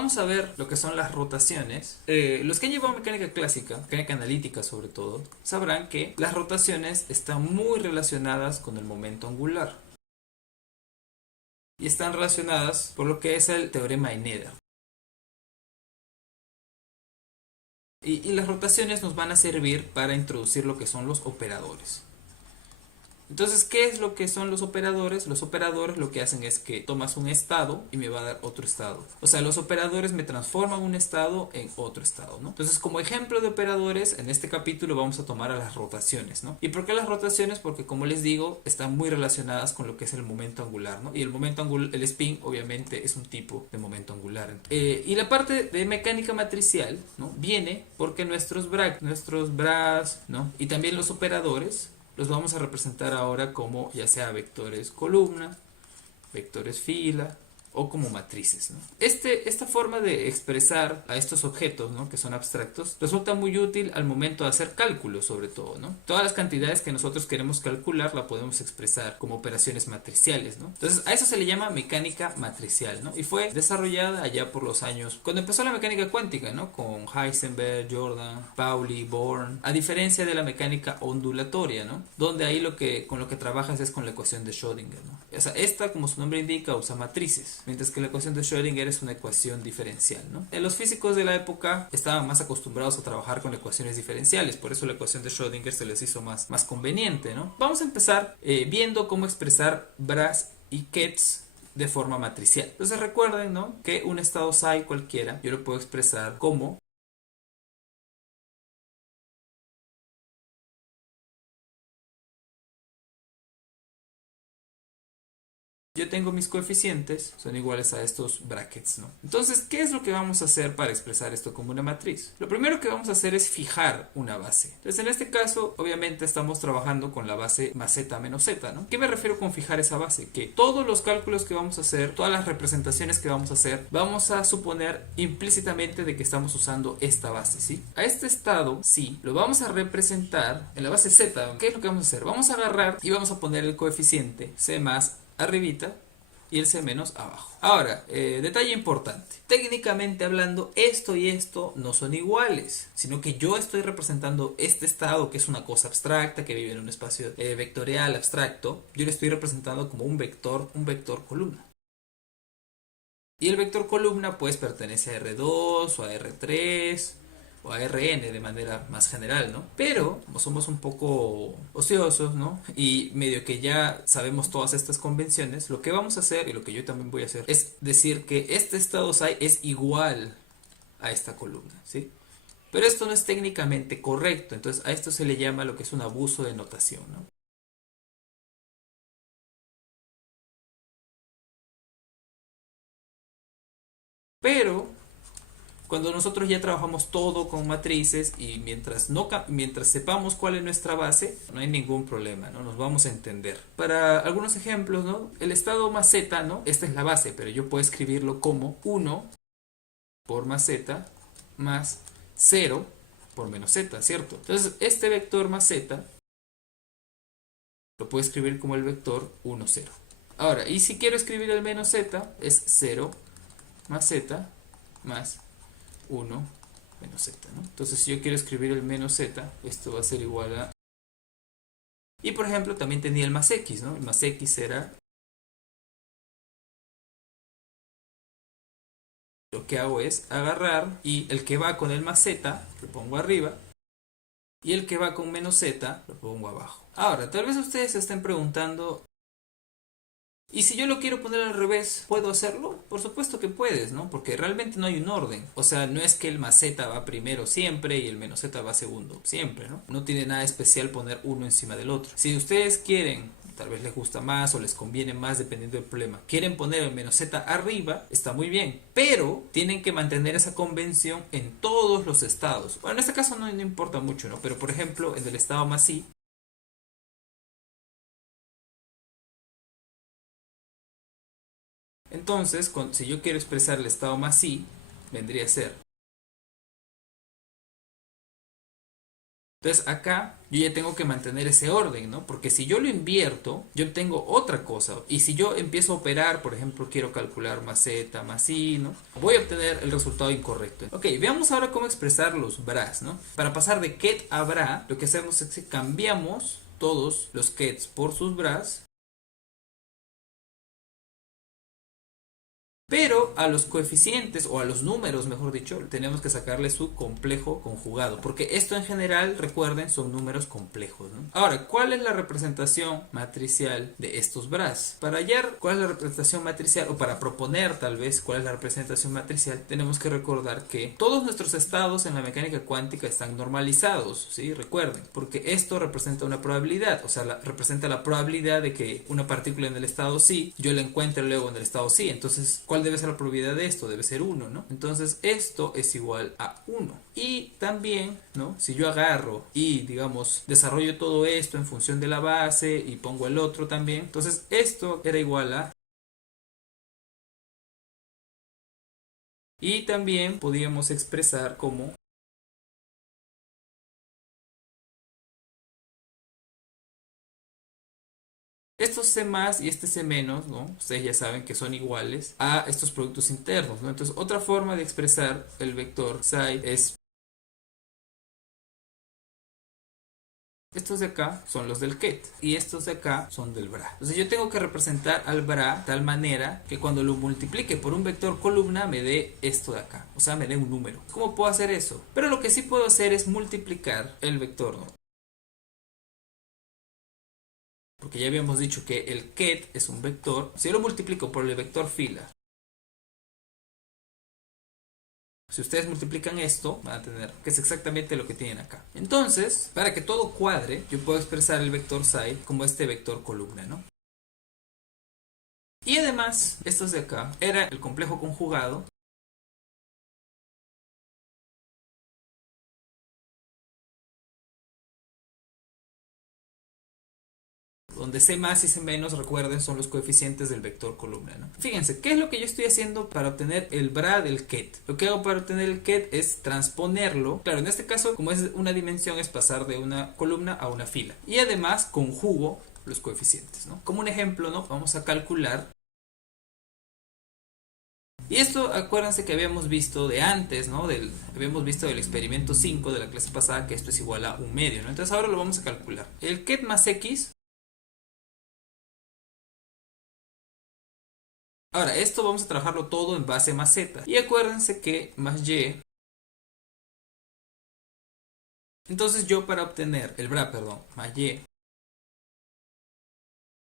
vamos a ver lo que son las rotaciones. Los que han llevado mecánica clásica, mecánica analítica sobre todo, sabrán que las rotaciones están muy relacionadas con el momento angular. Y están relacionadas por lo que es el teorema de Noether. Y las rotaciones nos van a servir para introducir lo que son los operadores. Entonces, ¿qué es lo que son los operadores? Los operadores lo que hacen es que tomas un estado y me va a dar otro estado. O sea, los operadores me transforman un estado en otro estado, ¿no? Entonces, como ejemplo de operadores, en este capítulo vamos a tomar a las rotaciones, ¿no? ¿Y por qué las rotaciones? Porque, como les digo, están muy relacionadas con lo que es el momento angular, ¿no? Y el momento angular, el spin, obviamente, es un tipo de momento angular. Y la parte de mecánica matricial, ¿no? Viene porque nuestros bras, ¿no? Y también los operadores los vamos a representar ahora como ya sea vectores columna, vectores fila o como matrices, ¿no? Esta forma de expresar a estos objetos, ¿no? Que son abstractos resulta muy útil al momento de hacer cálculos, sobre todo, ¿no? Todas las cantidades que nosotros queremos calcular la podemos expresar como operaciones matriciales, ¿no? Entonces a eso se le llama mecánica matricial, ¿no? Y fue desarrollada allá por los años cuando empezó la mecánica cuántica, ¿no? Con Heisenberg, Jordan, Pauli, Born, a diferencia de la mecánica ondulatoria, ¿no? Donde ahí con lo que trabajas es con la ecuación de Schrödinger, ¿no? O sea, esta, como su nombre indica, usa matrices, mientras que la ecuación de Schrödinger es una ecuación diferencial, ¿no? Los físicos de la época estaban más acostumbrados a trabajar con ecuaciones diferenciales, por eso la ecuación de Schrödinger se les hizo más conveniente, ¿no? Vamos a empezar viendo cómo expresar Bras y Ketz de forma matricial. Entonces recuerden, ¿no? Que un estado psi cualquiera yo lo puedo expresar como yo tengo mis coeficientes, son iguales a estos brackets, ¿no? Entonces, ¿qué es lo que vamos a hacer para expresar esto como una matriz? Lo primero que vamos a hacer es fijar una base. Entonces, en este caso, obviamente estamos trabajando con la base más z menos z, ¿no? ¿Qué me refiero con fijar esa base? Que todos los cálculos que vamos a hacer, todas las representaciones que vamos a hacer, vamos a suponer implícitamente de que estamos usando esta base, ¿sí? A este estado, sí, lo vamos a representar en la base z. ¿Qué es lo que vamos a hacer? Vamos a agarrar y vamos a poner el coeficiente c más arribita y el C menos abajo. Ahora, detalle importante. Técnicamente hablando, esto y esto no son iguales, sino que yo estoy representando este estado, que es una cosa abstracta, que vive en un espacio vectorial abstracto, yo le estoy representando como un vector columna. Y el vector columna pues pertenece a R2 o a R3 o a Rn de manera más general, ¿no? Pero como somos un poco ociosos, ¿no? Y medio que ya sabemos todas estas convenciones, lo que vamos a hacer y lo que yo también voy a hacer es decir que este estado psi es igual a esta columna, ¿sí? Pero esto no es técnicamente correcto, entonces a esto se le llama lo que es un abuso de notación, ¿no? Pero cuando nosotros ya trabajamos todo con matrices y mientras sepamos cuál es nuestra base, no hay ningún problema, ¿no? Nos vamos a entender. Para algunos ejemplos, ¿no? El estado más z, ¿no? Esta es la base, pero yo puedo escribirlo como 1 por más z más 0 por menos z, ¿cierto? Entonces, este vector más z lo puedo escribir como el vector 1, 0. Ahora, y si quiero escribir el menos z, es 0 más z más 1 menos z, ¿no? Entonces si yo quiero escribir el menos z, esto va a ser igual a... Y por ejemplo también tenía el más x, ¿no? El más x era... Lo que hago es agarrar y el que va con el más z lo pongo arriba y el que va con menos z lo pongo abajo. Ahora, tal vez ustedes se estén preguntando, ¿y si yo lo quiero poner al revés, puedo hacerlo? Por supuesto que puedes, ¿no? Porque realmente no hay un orden. O sea, no es que el más z va primero siempre y el menos z va segundo siempre, ¿no? No tiene nada especial poner uno encima del otro. Si ustedes quieren, tal vez les gusta más o les conviene más dependiendo del problema, quieren poner el menos z arriba, está muy bien. Pero tienen que mantener esa convención en todos los estados. Bueno, en este caso no importa mucho, ¿no? Pero por ejemplo, en el estado más i, entonces, si yo quiero expresar el estado más i, vendría a ser Entonces acá yo ya tengo que mantener ese orden, ¿no? Porque si yo lo invierto, yo obtengo otra cosa. Y si yo empiezo a operar, por ejemplo, quiero calcular más z más i, ¿no? Voy a obtener el resultado incorrecto. Ok, veamos ahora cómo expresar los bras, ¿no? Para pasar de ket a bra, lo que hacemos es que cambiamos todos los kets por sus bras. Pero a los coeficientes o a los números, mejor dicho, tenemos que sacarle su complejo conjugado. Porque esto en general, recuerden, son números complejos, ¿no? Ahora, ¿cuál es la representación matricial de estos bras? Para hallar cuál es la representación matricial o para proponer tal vez cuál es la representación matricial, tenemos que recordar que todos nuestros estados en la mecánica cuántica están normalizados, ¿sí? Recuerden, porque esto representa una probabilidad, o sea, representa la probabilidad de que una partícula en el estado sí, yo la encuentre luego en el estado sí. Entonces, ¿cuál debe ser la probabilidad de esto? Debe ser 1, ¿no? Entonces esto es igual a 1. Y también, ¿no? Si yo agarro y, digamos, desarrollo todo esto en función de la base y pongo el otro también, entonces esto era igual a... Y también podríamos expresar como... Estos C más y este C menos, ¿no? Ustedes ya saben que son iguales a estos productos internos, ¿no? Entonces, otra forma de expresar el vector psi es... Estos de acá son los del ket y estos de acá son del bra. Entonces yo tengo que representar al bra de tal manera que cuando lo multiplique por un vector columna me dé esto de acá, o sea, me dé un número. ¿Cómo puedo hacer eso? Pero lo que sí puedo hacer es multiplicar el vector, ¿no? Porque ya habíamos dicho que el ket es un vector. Si yo lo multiplico por el vector fila, si ustedes multiplican esto, van a tener que es exactamente lo que tienen acá. Entonces, para que todo cuadre, yo puedo expresar el vector psi como este vector columna, ¿no? Y además, estos de acá era el complejo conjugado donde C más y C menos, recuerden, son los coeficientes del vector columna, ¿no? Fíjense, ¿qué es lo que yo estoy haciendo para obtener el bra del ket? Lo que hago para obtener el ket es transponerlo. Claro, en este caso, como es una dimensión, es pasar de una columna a una fila. Y además, conjugo los coeficientes, ¿no? Como un ejemplo, ¿no? Vamos a calcular. Y esto, acuérdense que habíamos visto de antes, ¿no? Habíamos visto del experimento 5 de la clase pasada que esto es igual a un medio, ¿no? Entonces ahora lo vamos a calcular. El ket más x. Ahora, esto vamos a trabajarlo todo en base más z. Y acuérdense que más y. Entonces yo para obtener el bra, perdón, más y,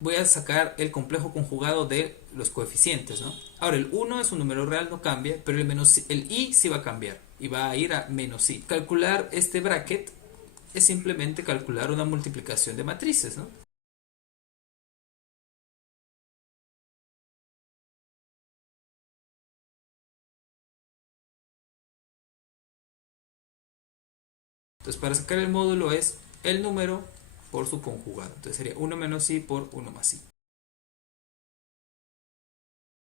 voy a sacar el complejo conjugado de los coeficientes, ¿no? Ahora, el 1 es un número real, no cambia, pero el i sí va a cambiar. Y va a ir a menos i. Calcular este bracket es simplemente calcular una multiplicación de matrices, ¿no? Entonces para sacar el módulo es el número por su conjugado. Entonces sería 1 menos i por 1 más i.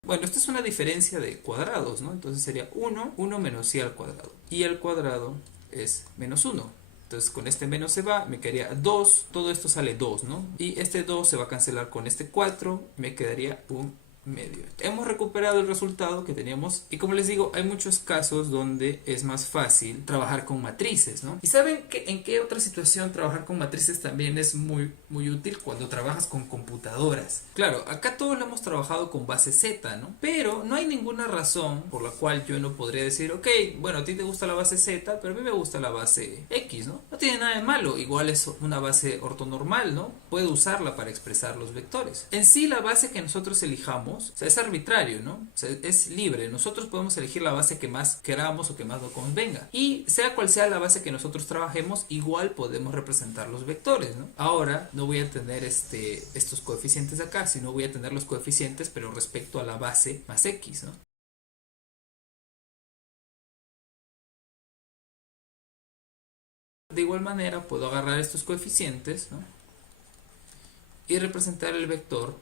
Bueno, esto es una diferencia de cuadrados, ¿no? Entonces sería 1 menos i al cuadrado. Y al cuadrado es menos 1. Entonces con este menos se va, me quedaría 2. Todo esto sale 2, ¿no? Y este 2 se va a cancelar con este 4. Me quedaría un medio. Hemos recuperado el resultado que teníamos y como les digo, hay muchos casos donde es más fácil trabajar con matrices, ¿no? Y saben que en qué otra situación trabajar con matrices también es muy útil cuando trabajas con computadoras. Claro, acá todos lo hemos trabajado con base Z, ¿no? Pero no hay ninguna razón por la cual yo no podría decir, ok, bueno, a ti te gusta la base Z, pero a mí me gusta la base X, ¿no? No tiene nada de malo, igual es una base ortonormal, ¿no? Puedo usarla para expresar los vectores. En sí, la base que nosotros elijamos, o sea, es arbitrario, ¿no? O sea, es libre. Nosotros podemos elegir la base que más queramos o que más nos convenga. Y sea cual sea la base que nosotros trabajemos, igual podemos representar los vectores, ¿no? Ahora no voy a tener estos coeficientes de acá, sino voy a tener los coeficientes, pero respecto a la base más X, ¿no? De igual manera, puedo agarrar estos coeficientes, ¿no? Y representar el vector.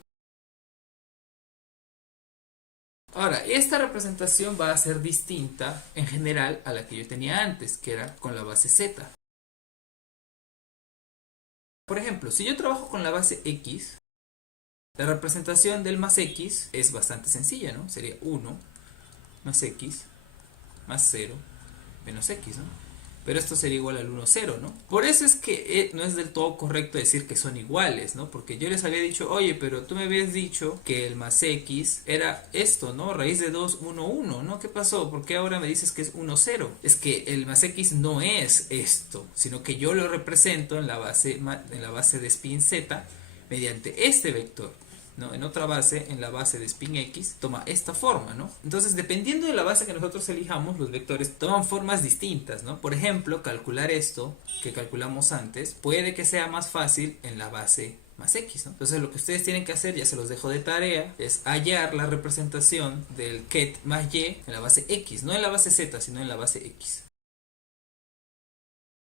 Ahora, esta representación va a ser distinta en general a la que yo tenía antes, que era con la base Z. Por ejemplo, si yo trabajo con la base X, la representación del más X es bastante sencilla, ¿no? Sería 1 más X más 0 menos X, ¿no? Pero esto sería igual al 1, 0, ¿no? Por eso es que no es del todo correcto decir que son iguales, ¿no? Porque yo les había dicho, oye, pero tú me habías dicho que el más X era esto, ¿no? Raíz de 2, 1, 1, ¿no? ¿Qué pasó? ¿Por qué ahora me dices que es 1, 0? Es que el más X no es esto, sino que yo lo represento en la base de spin Z mediante este vector. ¿No? En otra base, en la base de spin X, toma esta forma, ¿no? Entonces, dependiendo de la base que nosotros elijamos, los vectores toman formas distintas, ¿no? Por ejemplo, calcular esto que calculamos antes, puede que sea más fácil en la base más X, ¿no? Entonces, lo que ustedes tienen que hacer, ya se los dejo de tarea, es hallar la representación del ket más y en la base X, no en la base Z, sino en la base X.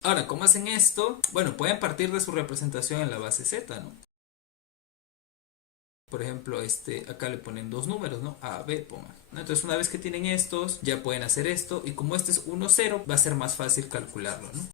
Ahora, ¿cómo hacen esto? Bueno, pueden partir de su representación en la base Z, ¿no? Por ejemplo, acá le ponen dos números, ¿no? A, B, pongan, ¿no? Entonces, una vez que tienen estos, ya pueden hacer esto. Y como este es 1, 0, va a ser más fácil calcularlo, ¿no?